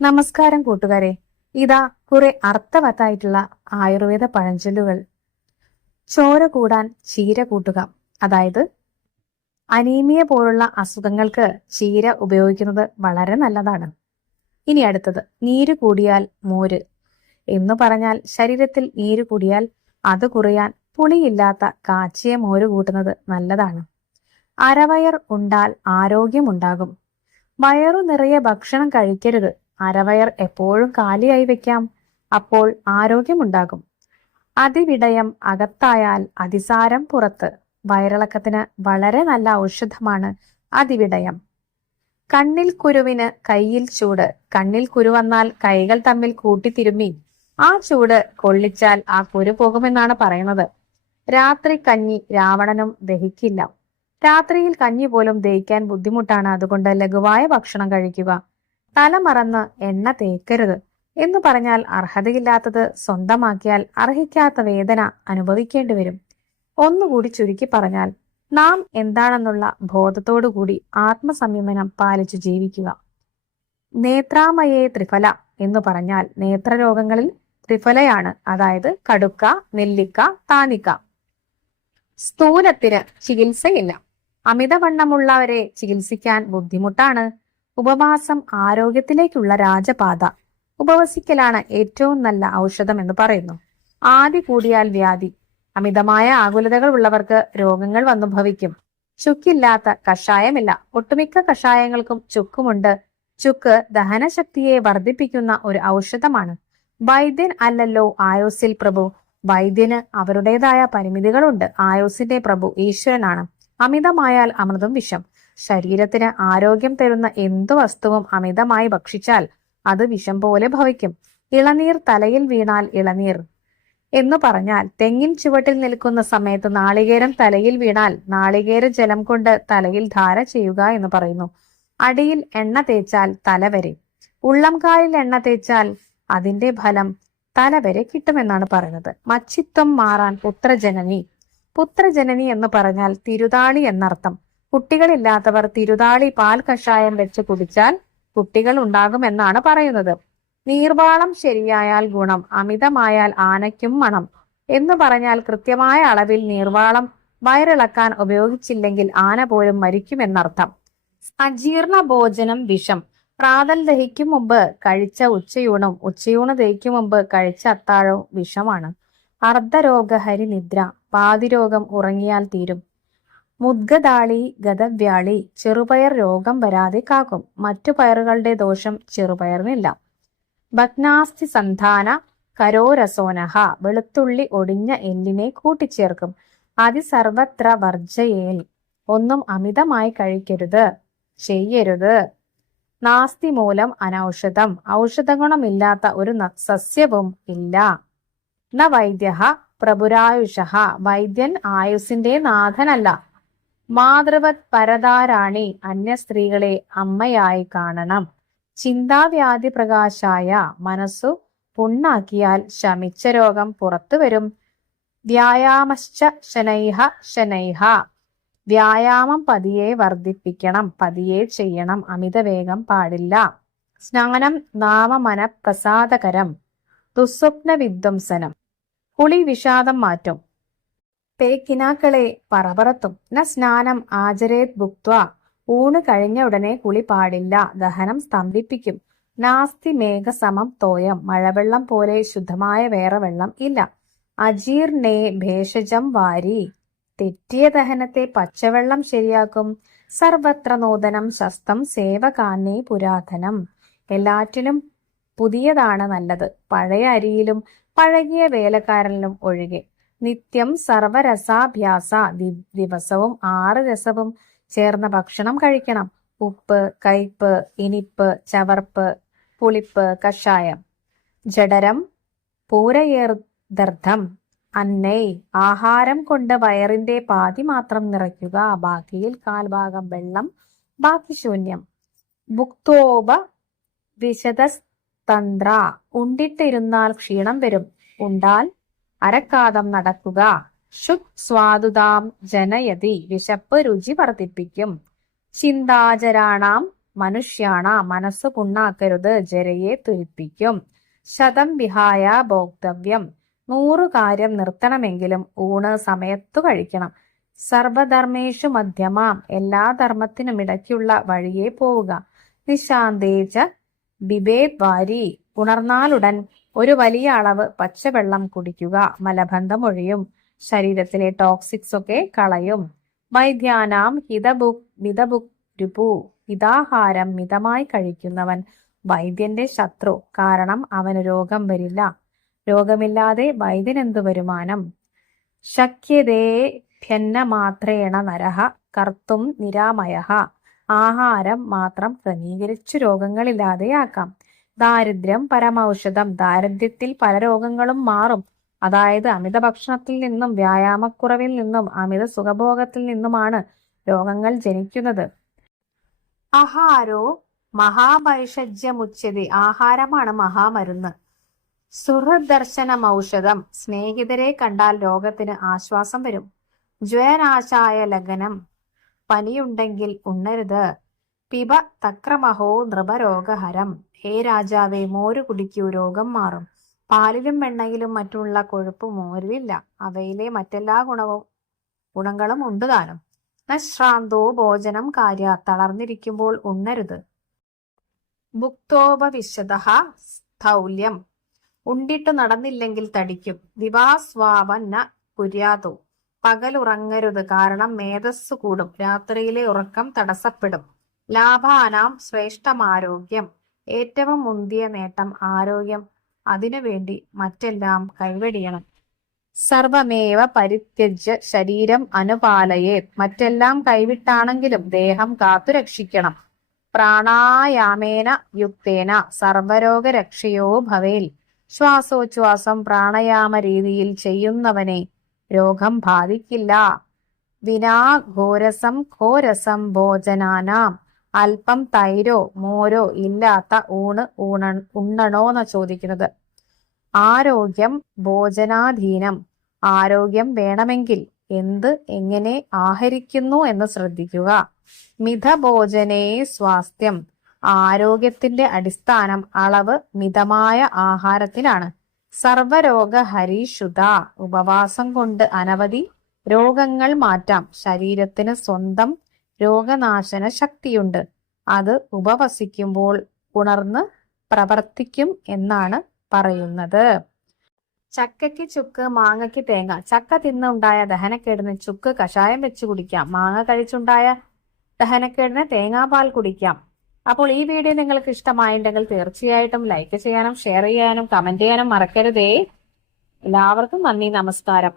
നമസ്കാരം കൂട്ടുകാരെ. ഇതാ കുറെ അർത്ഥവത്തായിട്ടുള്ള ആയുർവേദ പഴഞ്ചൊല്ലുകൾ. ചോര കൂടാൻ ചീര കൂട്ടുക. അതായത് അനീമിയ പോലുള്ള അസുഖങ്ങൾക്ക് ചീര ഉപയോഗിക്കുന്നത് വളരെ നല്ലതാണ്. ഇനി അടുത്തത് നീര് കൂടിയാൽ മോര്. എന്ന് പറഞ്ഞാൽ ശരീരത്തിൽ നീര് കൂടിയാൽ അത് കുറയാൻ പുളിയില്ലാത്ത കാച്ചിയ മോര് കൂട്ടുന്നത് നല്ലതാണ്. അരവയർ ഉണ്ടാൽ ആരോഗ്യമുണ്ടാകും വയറു നിറയെ ഭക്ഷണം കഴിക്കരുത്. അരവയർ എപ്പോഴും കാലിയായി വെക്കാം. അപ്പോൾ ആരോഗ്യമുണ്ടാകും. അതിവിടയം അകത്തായാൽ അതിസാരം പുറത്ത്. വയറിളക്കത്തിന് വളരെ നല്ല ഔഷധമാണ് അതിവിടയം. കണ്ണിൽ കുരുവിന് കയ്യിൽ ചൂട്. കണ്ണിൽ കുരു വന്നാൽ കൈകൾ തമ്മിൽ കൂട്ടിത്തിരുമ്മി. ആ ചൂട് കൊള്ളിച്ചാൽ ആ കുരു പോകുമെന്നാണ് പറയുന്നത്. രാത്രി കഞ്ഞി രാവണനും ദഹിക്കില്ല. രാത്രിയിൽ കഞ്ഞി പോലും ദഹിക്കാൻ ബുദ്ധിമുട്ടാണ്. അതുകൊണ്ട് ലഘുവായ ഭക്ഷണം കഴിക്കുക. തല മറന്ന് എണ്ണ തേക്കരുത് എന്ന് പറഞ്ഞാൽ അർഹതയില്ലാത്തത് സ്വന്തമാക്കിയാൽ അർഹിക്കാത്ത വേദന അനുഭവിക്കേണ്ടി വരും. ഒന്നുകൂടി ചുരുക്കി പറഞ്ഞാൽ നാം എന്താണെന്നുള്ള ബോധത്തോടുകൂടി ആത്മസംയമനം പാലിച്ചു ജീവിക്കുക. നേത്രാമയേ ത്രിഫല എന്ന് പറഞ്ഞാൽ നേത്രരോഗങ്ങളിൽ ത്രിഫലയാണ് അതായത് കടുക്ക നെല്ലിക്ക താനിക്ക. സ്ഥൂലത്തിന് ചികിത്സയില്ല. അമിതവണ്ണമുള്ളവരെ ചികിത്സിക്കാൻ ബുദ്ധിമുട്ടാണ്. ഉപവാസം ആരോഗ്യത്തിലേക്കുള്ള രാജപാത. ഉപവസിക്കലാണ് ഏറ്റവും നല്ല ഔഷധം എന്ന് പറയുന്നു. ആദി കൂടിയാൽ വ്യാധി. അമിതമായ ആകുലതകൾ ഉള്ളവർക്ക് രോഗങ്ങൾ വന്നു ഭവിക്കും ചുക്കില്ലാത്ത കഷായമില്ല. ഒട്ടുമിക്ക കഷായങ്ങൾക്കും ചുക്കുമുണ്ട്. ചുക്ക് ദഹനശക്തിയെ വർദ്ധിപ്പിക്കുന്ന ഒരു ഔഷധമാണ്. വൈദ്യൻ അല്ലല്ലോ ആയോസിൽ പ്രഭു. വൈദ്യന് അവരുടേതായ പരിമിതികളുണ്ട്. ആയോസിന്റെ പ്രഭു ഈശ്വരനാണ്. അമിതമായാൽ അമൃതും വിഷം. ശരീരത്തിന് ആരോഗ്യം തരുന്ന എന്തു വസ്തുവും അമിതമായി ഭക്ഷിച്ചാൽ അത് വിഷം പോലെ ഭവിക്കും. ഇളനീർ തലയിൽ വീണാൽ ഇളനീർ. എന്ന് പറഞ്ഞാൽ തെങ്ങിൻ ചുവട്ടിൽ നിൽക്കുന്ന സമയത്ത് നാളികേരം തലയിൽ വീണാൽ നാളികേര ജലം കൊണ്ട് തലയിൽ ധാര ചെയ്യുക എന്ന് പറയുന്നു. അടിയിൽ എണ്ണ തേച്ചാൽ തല വരെ. ഉള്ളംകാലിൽ എണ്ണ തേച്ചാൽ അതിന്റെ ഫലം തല വരെ കിട്ടുമെന്നാണ് പറയുന്നത്. മച്ചിത്വം മാറാൻ പുത്രജനനി. പുത്രജനനി എന്ന് പറഞ്ഞാൽ തിരുതാളി എന്നർത്ഥം. കുട്ടികളില്ലാത്തവർ തിരുതാളി പാൽ കഷായം വെച്ച് കുടിച്ചാൽ കുട്ടികൾ ഉണ്ടാകുമെന്നാണ് പറയുന്നത്. നീർവാളം ശരിയായാൽ ഗുണം അമിതമായാൽ ആനയ്ക്കും മണം. എന്ന് പറഞ്ഞാൽ കൃത്യമായ അളവിൽ നീർവാളം വയറിളക്കാൻ ഉപയോഗിച്ചില്ലെങ്കിൽ ആന പോലും മരിക്കുമെന്നർത്ഥം. അജീർണ ഭോജനം വിഷം. പ്രാതൽ ദഹിക്കും മുമ്പ് കഴിച്ച ഉച്ചയൂണും ഉച്ചയൂണ് ദഹിക്കും മുമ്പ് കഴിച്ച അത്താഴവും വിഷമാണ്. അർദ്ധരോഗഹരി നിദ്ര പാതിരോഗം ഉറങ്ങിയാൽ തീരും. മുദ്ഗദാളി ഗതവ്യാളി ചെറുപയർ രോഗം വരാതെ കാക്കും. മറ്റു പയറുകളുടെ ദോഷം ചെറുപയറിനില്ല. ഭഗ്നാസ്തി സന്ധാന കരോരസോനഹ വെളുത്തുള്ളി ഒടിഞ്ഞ എല്ലിനെ കൂട്ടിച്ചേർക്കും. അതിസർവത്ര വർജയേൽ ഒന്നും അമിതമായി കഴിക്കരുത്. ചെയ്യരുത്. നാസ്തി മൂലം അനൌഷധം. ഔഷധഗുണമില്ലാത്ത ഒരു സസ്യവും ഇല്ല. ന വൈദ്യ പ്രഭുരായുഷ വൈദ്യൻ ആയുസിന്റെ നാഥനല്ല. മാതൃവത് പരതാരാണി അന്യ സ്ത്രീകളെ അമ്മയായി കാണണം. ചിന്താവ്യാധി പ്രകാശായ മനസ്സു പുണ്ണാക്കിയാൽ ശമിച്ച രോഗം പുറത്തു വരും. വ്യായാമശ്ച ശനൈഹ ശനൈഹ. വ്യായാമം പതിയെ വർദ്ധിപ്പിക്കണം പതിയെ ചെയ്യണം അമിതവേഗം പാടില്ല. സ്നാനം നാമമന പ്രസാദകരം ദുസ്വപ്ന വിധ്വംസനം കുളി വിഷാദം മാറ്റും. പേക്കിനാക്കളെ പറപറത്തും ന സ്നാനം ആചരേത് ഭുക്വ ഊണ് കഴിഞ്ഞ ഉടനെ കുളി പാടില്ല. ദഹനം സ്തംഭിപ്പിക്കും. നാസ്തി മേഘസമം തോയം. മഴവെള്ളം പോലെ ശുദ്ധമായ വേറെ വെള്ളം ഇല്ല. അജീർണേ ഭേഷജം വാരി. തെറ്റിയ ദഹനത്തെ പച്ചവെള്ളം ശരിയാക്കും. സർവത്ര നൂതനം ശസ്തം സേവകാന്നേ പുരാതനം. എല്ലാറ്റിനും പുതിയതാണ് നല്ലത്. പഴയ അരിയിലും പഴകിയ വേലക്കാരനിലും ഒഴികെ. നിത്യം സർവരസാഭ്യാസ ദിവസവും ആറ് രസവും ചേർന്ന ഭക്ഷണം കഴിക്കണം. ഉപ്പ് കയ്പ് ഇനിപ്പ് ചവർപ്പ് പുളിപ്പ് കഷായം. ജഡരം പൂരയേർദർത്ഥം അന്നൈ ആഹാരം കൊണ്ട് വയറിന്റെ പാതി മാത്രം നിറയ്ക്കുക. ബാക്കിയിൽ കാൽഭാഗം വെള്ളം ബാക്കി ശൂന്യം. ഭുക്തോപ വിശദസ്തന്ത്ര ഉണ്ടിട്ടിരുന്നാൽ ക്ഷീണം വരും. ഉണ്ടാൽ അരക്കാതം നടക്കുക. ശുക് സ്വാദുതാം ജനയതി വിശപ്പ് രുചി വർദ്ധിപ്പിക്കും. ചിന്താചരാണാം മനുഷ്യാണ മനസ്സ് പുണ്ണാക്കരുത് ജരയെ തുരിപ്പിക്കും. ശതം വിഹായ ഭോക്തവ്യം. നൂറു കാര്യം നിർത്തണമെങ്കിലും ഊണ് സമയത്തു കഴിക്കണം. സർവധർമ്മേഷു മധ്യമാം. എല്ലാ ധർമ്മത്തിനും ഇടയ്ക്കുള്ള വഴിയെ പോവുക. നിശാന്തേച്ച ബിബേദ്വാരി ഉണർന്നാലുടൻ ഒരു വലിയ അളവ് പച്ചവെള്ളം കുടിക്കുക മലബന്ധം ഒഴിയും ശരീരത്തിലെ ടോക്സിക്സ് ഒക്കെ കളയും. വൈദ്യാനാം ഹിതബു മിതബുക് രുപു ഹിതാഹാരം മിതമായി കഴിക്കുന്നവൻ വൈദ്യന്റെ ശത്രു കാരണം അവന് രോഗം വരില്ല. രോഗമില്ലാതെ വൈദ്യനെന്തു വരുമാനം? ശക്യതേ ഭ്യന്നമാത്രേണ നരഹ കർത്തും നിരാമയഹ. ആഹാരം മാത്രം ക്രമീകരിച്ചു രോഗങ്ങളില്ലാതെയാക്കാം. ദാരിദ്ര്യം പരമൌഷധം. ദാരിദ്ര്യത്തിൽ പല രോഗങ്ങളും മാറും. അതായത് അമിത ഭക്ഷണത്തിൽ നിന്നും വ്യായാമക്കുറവിൽ നിന്നും അമിത സുഖഭോഗത്തിൽ നിന്നുമാണ് രോഗങ്ങൾ ജനിക്കുന്നത്. ആഹാരോ മഹാഭൈഷജ്യമുച്ചതി ആഹാരമാണ് മഹാമരുന്ന്. സുഹൃദർശനം ഔഷധം സ്നേഹിതരെ കണ്ടാൽ രോഗത്തിന് ആശ്വാസം വരും. ജ്വരാശായ ലഗനം. പനിയുണ്ടെങ്കിൽ ഉണ്ണരുത്. പിബ തക്രമഹോ നൃപരോഗഹരം. ഹേ രാജാവേ മോര് കുടിക്കൂ രോഗം മാറും. പാലിലും വെണ്ണയിലും മറ്റുള്ള കൊഴുപ്പ് മോരിലില്ല. അവയിലെ മറ്റെല്ലാ ഗുണവും ഗുണങ്ങളും ഉണ്ട് താനും. നശ്രാന്തോ ഭോജനം കാര്യ തളർന്നിരിക്കുമ്പോൾ ഉണ്ണരുത്. ഭുക്തോപവിശത സ്ഥൗല്യം. ഉണ്ടിട്ട് നടന്നില്ലെങ്കിൽ തടിക്കും. വിവാസ്വാവന്ന കുര്യാതോ. പകലുറങ്ങരുത് കാരണം മേധസ്സു കൂടും. രാത്രിയിലെ ഉറക്കം തടസ്സപ്പെടും. ലാഭാനാം ശ്രേഷ്ഠമാരോഗ്യം. ഏറ്റവും മുന്തിയ നേട്ടം ആരോഗ്യം. അതിനുവേണ്ടി മറ്റെല്ലാം കൈവെടിയണം. സർവമേവ പരിത്യജ്യ ശരീരം അനുപാലയെ. മറ്റെല്ലാം കൈവിട്ടാണെങ്കിലും ദേഹം കാത്തുരക്ഷിക്കണം. പ്രാണായാമേന യുക്തേന സർവരോഗരക്ഷയോ ഭവേൽ. ശ്വാസോച്ഛ്വാസം പ്രാണയാമ രീതിയിൽ ചെയ്യുന്നവനെ രോഗം ബാധിക്കില്ല. വിനാ ഘോരസം ഘോരസം ഭോജനാനാം. അല്പം തൈരോ മോരോ ഇല്ലാത്ത ഊണ് ഊണ ഉണ്ണണോന്ന ചോദിക്കുന്നത്. ആരോഗ്യം ഭോജനാധീനം. ആരോഗ്യം വേണമെങ്കിൽ എന്ത് എങ്ങനെ ആഹരിക്കുന്നു എന്ന് ശ്രദ്ധിക്കുക. മിതഭോജനേ സ്വാസ്ഥ്യം. ആരോഗ്യത്തിന്റെ അടിസ്ഥാനം അളവ് മിതമായ ആഹാരത്തിലാണ് സർവരോഗ ഹരിഷുത ഉപവാസം കൊണ്ട് അനവധി രോഗങ്ങൾ മാറ്റാം. ശരീരത്തിന് സ്വന്തം രോഗനാശന ശക്തിയുണ്ട് അത് ഉപവസിക്കുമ്പോൾ ഉണർന്ന് പ്രവർത്തിക്കും എന്നാണ് പറയുന്നത്. ചക്കയ്ക്ക് ചുക്ക് മാങ്ങയ്ക്ക് തേങ്ങ. ചക്ക തിന്നുണ്ടായ ദഹനക്കേടിന് ചുക്ക് കഷായം വെച്ച് കുടിക്കാം. മാങ്ങ കഴിച്ചുണ്ടായ ദഹനക്കേടിന് തേങ്ങാപാൽ കുടിക്കാം. അപ്പോൾ ഈ വീഡിയോ നിങ്ങൾക്ക് ഇഷ്ടമായിട്ടുണ്ടെങ്കിൽ തീർച്ചയായിട്ടും ലൈക്ക് ചെയ്യാനും ഷെയർ ചെയ്യാനും കമന്റ് ചെയ്യാനും മറക്കരുതേ. എല്ലാവർക്കും നന്ദി നമസ്കാരം.